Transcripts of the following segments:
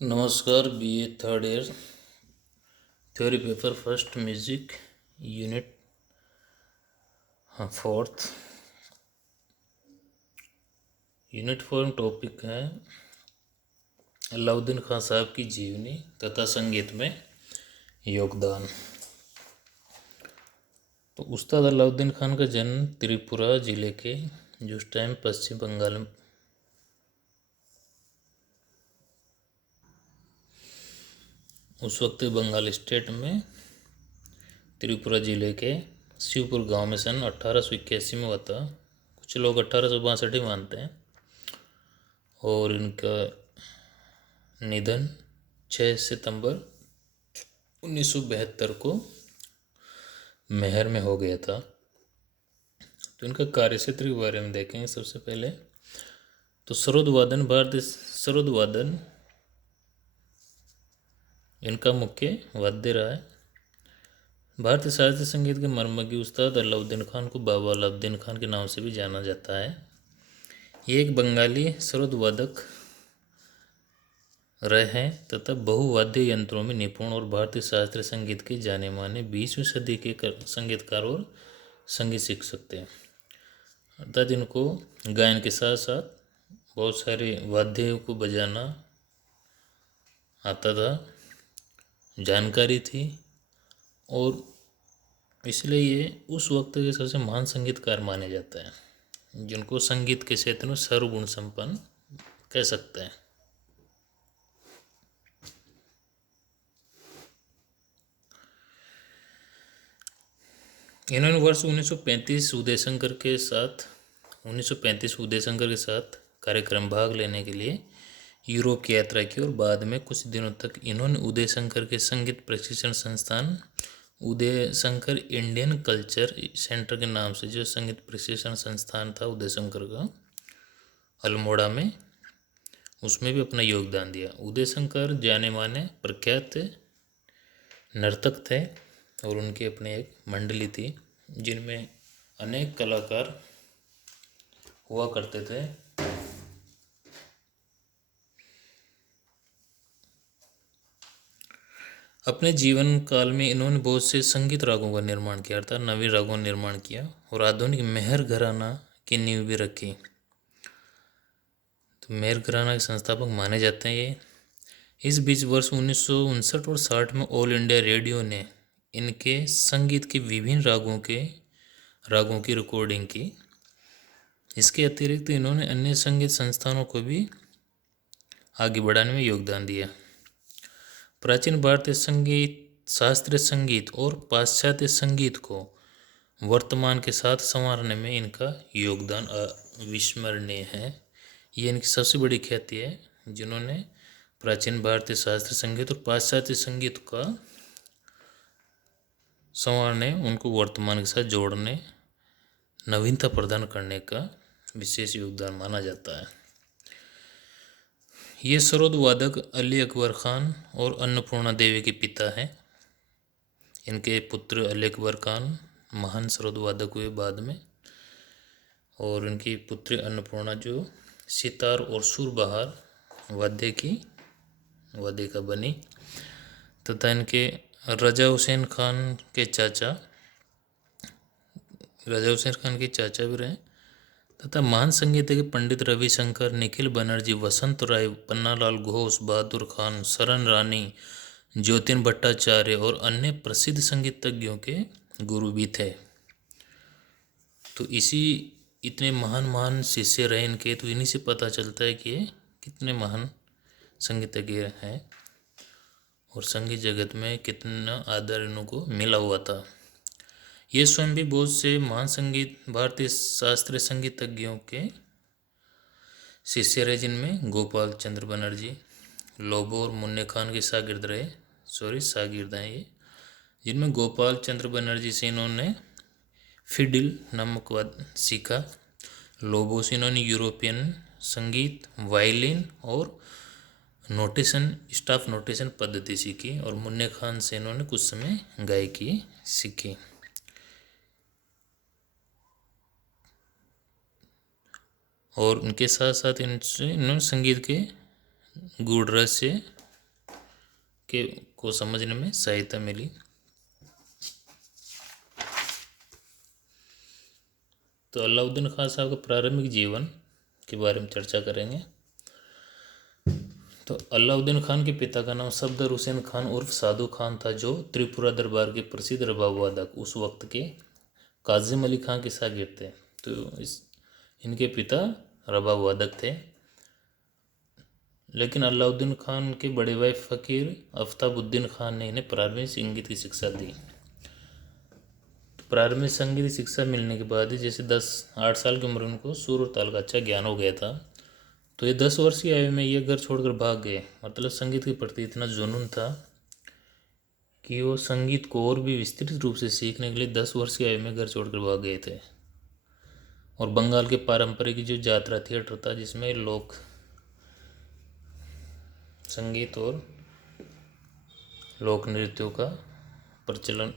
नमस्कार। BA third year theory paper first music unit fourth unit four topic है अलाउद्दीन खान साहब की जीवनी तथा संगीत में योगदान। तो उस्ताद अलाउद्दीन खान का जन्म त्रिपुरा जिले के जो उस टाइम पश्चिम बंगाल उस वक्त बंगाल स्टेट में त्रिपुरा जिले के शिवपुर गांव में सन 1881 में हुआ था। कुछ लोग 1862 ही मानते हैं। और इनका निधन 6 सितंबर 1972 को मेहर में हो गया था। तो इनका कार्य क्षेत्र के बारे में देखेंगे। सबसे पहले तो सरोद वादन, भारतीय सरोद वादन इनका मुख्य वाद्य रहा है। भारतीय शास्त्रीय संगीत के मर्मज्ञ उस्ताद अलाउद्दीन खान को बाबा अलाउद्दीन खान के नाम से भी जाना जाता है। ये एक बंगाली सरोद वादक रहे हैं तथा बहुवाद्य यंत्रों में निपुण और भारतीय शास्त्रीय संगीत के जाने माने 20वीं सदी के संगीतकार और संगीत शिक्षक थे। अर्थात इनको गायन के साथ साथ बहुत सारे वाद्यों को बजाना आता था, जानकारी थी, और इसलिए ये उस वक्त के सबसे महान संगीतकार माने जाते हैं, जिनको संगीत के क्षेत्र में सर्वगुण संपन्न कह सकते हैं। इन्होंने वर्ष 1935 उदय शंकर के साथ कार्यक्रम भाग लेने के लिए यूरोप की यात्रा की और बाद में कुछ दिनों तक इन्होंने उदय शंकर के संगीत प्रशिक्षण संस्थान Uday Shankar Indian culture centre के नाम से जो संगीत प्रशिक्षण संस्थान था उदय शंकर का अल्मोड़ा में, उसमें भी अपना योगदान दिया। उदय शंकर जाने माने प्रख्यात नर्तक थे और उनकी अपनी एक मंडली थी जिनमें अनेक कलाकार हुआ करते थे। अपने जीवन काल में इन्होंने बहुत से संगीत रागों का निर्माण किया, अर्थात नवीन रागों का निर्माण किया और आधुनिक मेहर घराना की नींव भी रखी। तो मेहर घराना के संस्थापक माने जाते हैं ये। इस बीच वर्ष 1959 और 60 में ऑल इंडिया रेडियो ने इनके संगीत के विभिन्न रागों की रिकॉर्डिंग की। इसके अतिरिक्त इन्होंने अन्य संगीत संस्थानों को भी आगे बढ़ाने में योगदान दिया। प्राचीन भारतीय संगीत, शास्त्रीय संगीत और पाश्चात्य संगीत को वर्तमान के साथ संवारने में इनका योगदान अविस्मरणीय है। ये इनकी सबसे बड़ी ख्याति है, जिन्होंने प्राचीन भारतीय शास्त्रीय संगीत और पाश्चात्य संगीत का संवारने, उनको वर्तमान के साथ जोड़ने, नवीनता प्रदान करने का विशेष योगदान माना जाता है। ये सरोद वादक अली अकबर खान और अन्नपूर्णा देवी के पिता हैं। इनके पुत्र अली अकबर खान महान सरोद वादक हुए बाद में, और इनकी पुत्री अन्नपूर्णा जो सितार और सुरबहार वाद्य का बनी, तथा इनके रजा हुसैन खान के चाचा भी रहे, तथा महान संगीतज्ञ पंडित रविशंकर, निखिल बनर्जी, वसंत राय, पन्नालाल घोष, बहादुर खान, शरण रानी, ज्योतिन भट्टाचार्य और अन्य प्रसिद्ध संगीतज्ञों के गुरु भी थे। तो इतने महान शिष्य रहे इनके, तो इन्हीं से पता चलता है कि ये कितने महान संगीतज्ञ हैं और संगीत जगत में कितना आदर इनको मिला हुआ था। ये स्वयं भी बहुत से महान भारतीय शास्त्रीय संगीतज्ञों के शिष्य रहे, जिनमें गोपाल चंद्र बनर्जी, लोबो और मुन्ने खान के शागिर्द हैं ये, जिनमें गोपाल चंद्र बनर्जी से इन्होंने फिडिल नामक वाद्य सीखा। लोबो से इन्होंने यूरोपियन संगीत, वायलिन और स्टाफ नोटेशन पद्धति सीखी, और मुन्ने खान से इन्होंने कुछ समय गायकी सीखी। और उनके साथ साथ इन्होंने संगीत के गूढ़ रहस्य के को समझने में सहायता मिली। तो अलाउद्दीन खान साहब का प्रारंभिक जीवन के बारे में चर्चा करेंगे। तो अलाउद्दीन खान के पिता का नाम सफदर हुसैन खान उर्फ साधु खान था, जो त्रिपुरा दरबार के प्रसिद्ध रबाब वादक उस वक्त के काजिम अली खान के शागिर्द थे। तो इनके पिता रबाब वादक थे। लेकिन अलाउद्दीन खान के बड़े भाई फ़कीर आफ्ताबुद्दीन खान ने इन्हें प्रारंभिक संगीत की शिक्षा दी। प्रारंभिक संगीत की शिक्षा मिलने के बाद ही जैसे 8 साल की उम्र में उनको सुर और ताल का अच्छा ज्ञान हो गया था। तो ये 10 वर्ष की आयु में ये घर छोड़कर भाग गए। मतलब संगीत के प्रति इतना जुनून था कि वो संगीत को और भी विस्तृत रूप से सीखने के लिए 10 वर्ष की आयु में घर छोड़कर भाग गए थे। और बंगाल के पारंपरिक जो जात्रा थिएटर था, जिसमें लोक संगीत और लोक नृत्यों का प्रचलन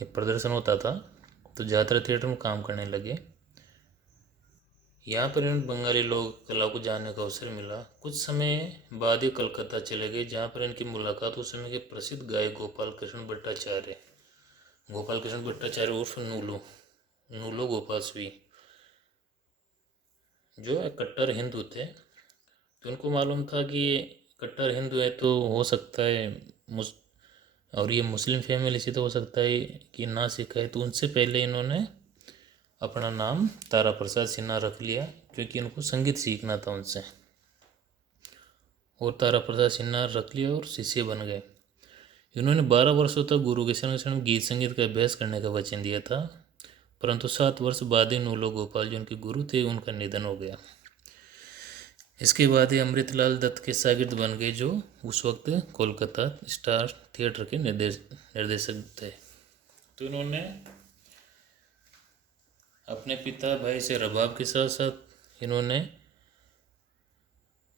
या प्रदर्शन होता था, तो जात्रा थिएटर में काम करने लगे। यहाँ पर इन बंगाली लोक कला को जानने का अवसर मिला। कुछ समय बाद ये कलकत्ता चले गए, जहाँ पर इनकी मुलाकात उस समय के प्रसिद्ध गायक गोपाल कृष्ण भट्टाचार्य उर्फ नूलो गोपालस्वी, जो कट्टर हिंदू थे। तो उनको मालूम था कि ये कट्टर हिंदू है, तो हो सकता है और ये मुस्लिम फैमिली से, तो हो सकता है कि ना सिखाए। तो उनसे पहले इन्होंने अपना नाम तारा प्रसाद सिन्हा रख लिया, क्योंकि इनको संगीत सीखना था उनसे। और तारा प्रसाद सिन्हा रख लिया और शिष्य बन गए। इन्होंने 12 वर्षों तक गुरु के शरण में गीत संगीत का अभ्यास करने का वचन दिया था, परंतु 7 वर्ष बाद ही नूलो गोपाल, जो उनके गुरु थे, उनका निधन हो गया। इसके बाद ही अमृतलाल दत्त के शागिर्द बन गए, जो उस वक्त कोलकाता स्टार थिएटर के निर्देशक थे। तो इन्होंने अपने पिता भाई से रबाब के साथ साथ इन्होंने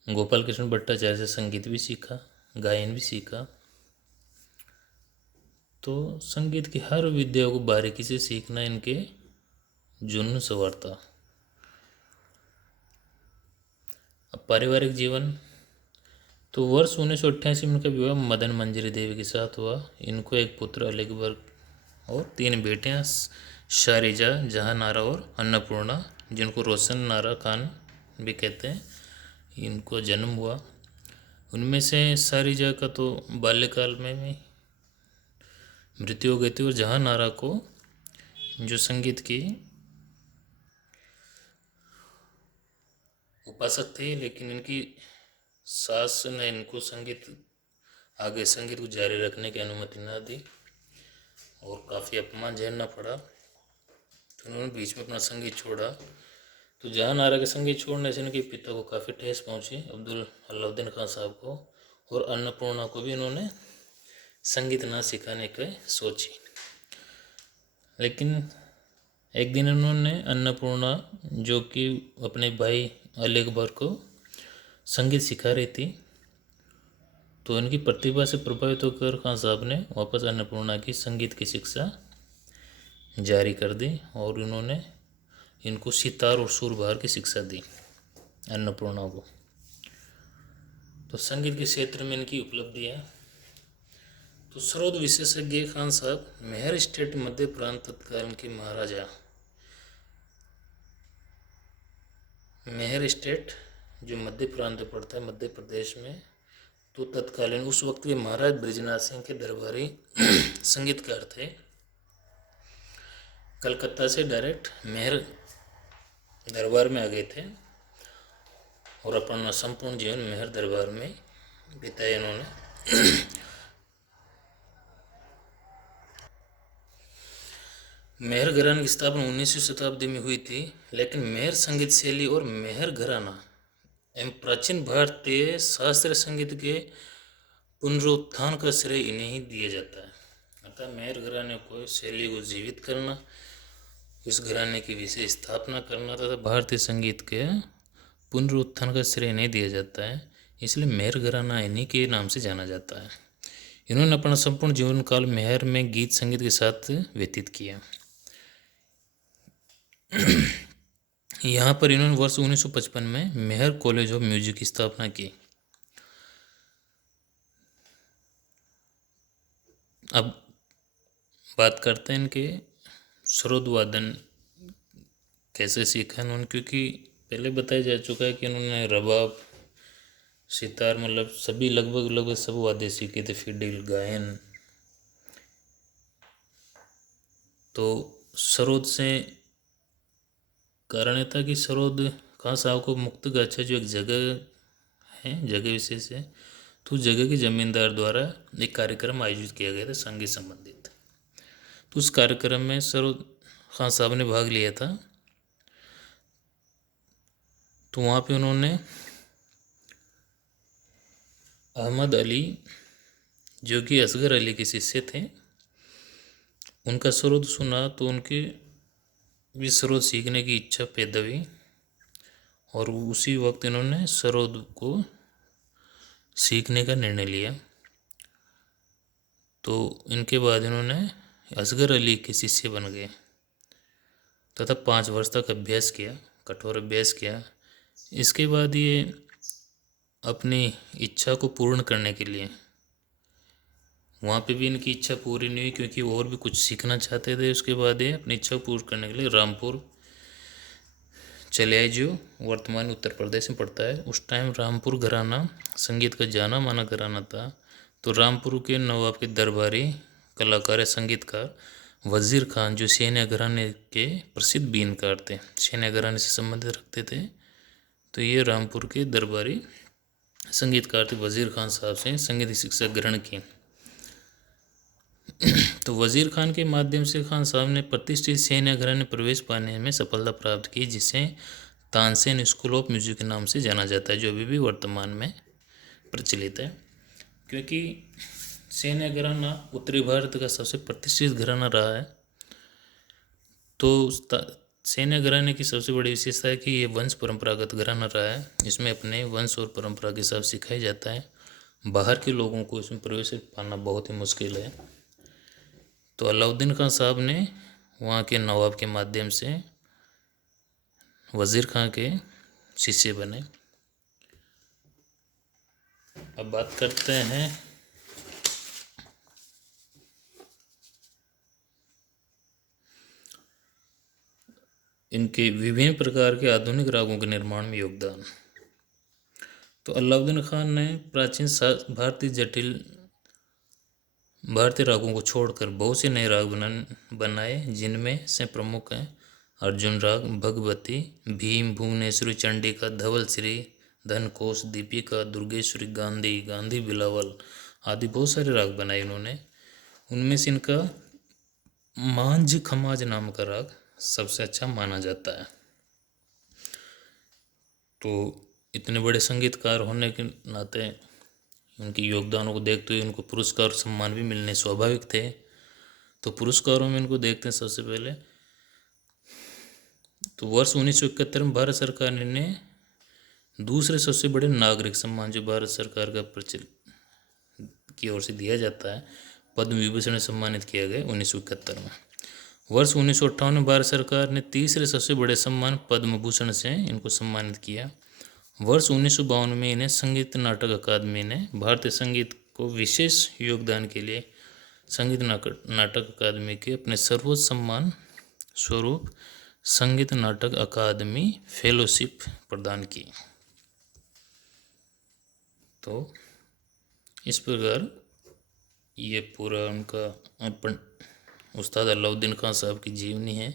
गोपाल कृष्ण भट्टाचार्य से संगीत भी सीखा, गायन भी सीखा। तो संगीत की हर विद्या को बारीकी से सीखना इनके जुनून सवार था। अब पारिवारिक जीवन, तो वर्ष 1988 में इनका विवाह मदन मंजरी देवी के साथ हुआ। इनको एक पुत्र अलीकबर और 3 बेटियां शारिजा, जहां नारा और अन्नपूर्णा, जिनको रोशन नारा खान भी कहते हैं, इनको जन्म हुआ। उनमें से शारिजा का तो बाल्यकाल में मृत्यु हो गई थी, और जहां नारा को जो संगीत की उपासक थे, लेकिन इनकी सास ने इनको आगे संगीत को जारी रखने की अनुमति न दी और काफ़ी अपमान झेलना पड़ा। तो उन्होंने बीच में अपना संगीत छोड़ा। तो जहां नारा के संगीत छोड़ने से इनके पिता को काफ़ी ठेस पहुंची, अलाउद्दीन खान साहब को, और अन्नपूर्णा को भी इन्होंने संगीत ना सिखाने की सोची। लेकिन एक दिन उन्होंने अन्नपूर्णा, जो कि अपने भाई अली अकबर को संगीत सिखा रही थी, तो इनकी प्रतिभा से प्रभावित होकर खान साहब ने वापस अन्नपूर्णा की संगीत की शिक्षा जारी कर दी, और उन्होंने इनको सितार और सुरबहार की शिक्षा दी अन्नपूर्णा को। तो संगीत के क्षेत्र में इनकी उपलब्धियाँ, तो स्रोत विशेषज्ञ खान साहब मेहर स्टेट मध्य प्रांत तत्कालीन के महाराजा, मेहर स्टेट जो मध्य प्रांत में पड़ता है मध्य प्रदेश में, तो तत्कालीन उस वक्त के महाराज ब्रजनाथ सिंह के दरबारी संगीतकार थे। कलकत्ता से डायरेक्ट मेहर दरबार में आ गए थे और अपना संपूर्ण जीवन मेहर दरबार में बिताया इन्होंने। मेहर घराने की स्थापना 19वीं शताब्दी में हुई थी, लेकिन मेहर संगीत शैली और मेहर घराना एवं प्राचीन भारतीय शास्त्रीय संगीत के पुनरुत्थान का श्रेय इन्हें ही दिया जाता है। अतः मेहर घराने को शैली को जीवित करना, इस घराने की विशेष स्थापना करना तथा भारतीय संगीत के पुनरुत्थान का श्रेय नहीं दिया जाता है, इसलिए मेहर घराना इन्हीं के नाम से जाना जाता है। इन्होंने अपना संपूर्ण जीवन काल मेहर में गीत संगीत के साथ व्यतीत किया। यहाँ पर इन्होंने वर्ष 1955 में मेहर कॉलेज ऑफ म्यूजिक की स्थापना की। अब बात करते हैं इनके सरोद वादन कैसे सीखा इन्होंने, क्योंकि पहले बताया जा चुका है कि इन्होंने रबाब, सितार, मतलब सभी लगभग लगभग सब वाद्य सीखे थे, फिडिल, गायन। तो सरोद से कारण ये था कि सरोद खान साहब को मुक्त गाछा जो एक जगह है, जगह विशेष है, तो उस जगह के जमींदार द्वारा एक कार्यक्रम आयोजित किया गया था संगीत संबंधित। तो उस कार्यक्रम में सरोद खान साहब ने भाग लिया था। तो वहाँ पे उन्होंने अहमद अली, जो कि असगर अली के शिष्य थे, उनका सरोद सुना तो उनके भी सरोद सीखने की इच्छा पैदा हुई और उसी वक्त इन्होंने सरोद को सीखने का निर्णय लिया। तो इनके बाद इन्होंने असगर अली के शिष्य बन गए तथा 5 वर्ष तक अभ्यास किया, कठोर अभ्यास किया। इसके बाद ये अपनी इच्छा को पूर्ण करने के लिए, वहाँ पे भी इनकी इच्छा पूरी नहीं हुई क्योंकि वो और भी कुछ सीखना चाहते थे। उसके बाद ये अपनी इच्छा को पूर्ण करने के लिए रामपुर चले आए, जो वर्तमान उत्तर प्रदेश में पड़ता है। उस टाइम रामपुर घराना संगीत का जाना माना घराना था। तो रामपुर के नवाब के दरबारी कलाकार या संगीतकार वज़ीर खान, जो सेना घराने के प्रसिद्ध बीनकार थे, सेना घराने से संबंधित रखते थे, तो ये रामपुर के दरबारी संगीतकार थे, वज़ीर खान साहब से संगीत शिक्षा ग्रहण की। तो वज़ीर खान के माध्यम से खान साहब ने प्रतिष्ठित सेना घराने प्रवेश पाने में सफलता प्राप्त की, जिसे तानसेन स्कूल ऑफ म्यूजिक के नाम से जाना जाता है, जो अभी भी वर्तमान में प्रचलित है। क्योंकि सेना घराना उत्तरी भारत का सबसे प्रतिष्ठित घराना रहा है। तो सेना घराने की सबसे बड़ी विशेषता है कि ये वंश परंपरागत घराना रहा है। इसमें अपने वंश और परंपरा के हिसाब सिखाया जाता है। बाहर के लोगों को इसमें प्रवेश पाना बहुत ही मुश्किल है। तो अलाउद्दीन खान साहब ने वहाँ के नवाब के माध्यम से वज़ीर खान के शिष्य बने। अब बात करते हैं इनके विभिन्न प्रकार के आधुनिक रागों के निर्माण में योगदान। तो अलाउद्दीन खान ने प्राचीन भारतीय रागों को छोड़कर बहुत से नए राग बनाए, जिनमें से प्रमुख हैं अर्जुन राग, भगवती, भीम, भुवनेश्वरी, चंडिका, धवल श्री, धनकोश, दीपिका, दुर्गेश्वरी, गांधी, गांधी बिलावल आदि बहुत सारे राग बनाए इन्होंने। उनमें से इनका मांझ खमाज नाम का राग सबसे अच्छा माना जाता है। तो इतने बड़े संगीतकार होने के नाते उनके योगदानों को देखते हुए उनको पुरस्कार सम्मान भी मिलने स्वाभाविक थे। तो पुरस्कारों में इनको देखते हैं सबसे पहले तो वर्ष 1971 में भारत सरकार ने दूसरे सबसे बड़े नागरिक सम्मान, जो भारत सरकार का प्रचलित की ओर से दिया जाता है, पद्म विभूषण से सम्मानित किया गया 1971 में। वर्ष 1958 में भारत सरकार ने तीसरे सबसे बड़े सम्मान पद्म भूषण से इनको सम्मानित किया। वर्ष 1952 में इन्हें संगीत नाटक अकादमी ने भारतीय संगीत को विशेष योगदान के लिए संगीत नाटक अकादमी के अपने सर्वोच्च सम्मान स्वरूप संगीत नाटक अकादमी फेलोशिप प्रदान की। तो इस प्रकार ये पूरा उनका अपन उस्ताद अलाउद्दीन खान साहब की जीवनी है,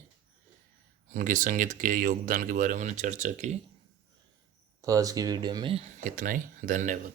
उनके संगीत के योगदान के बारे में चर्चा की। तो आज की वीडियो में इतना ही। धन्यवाद।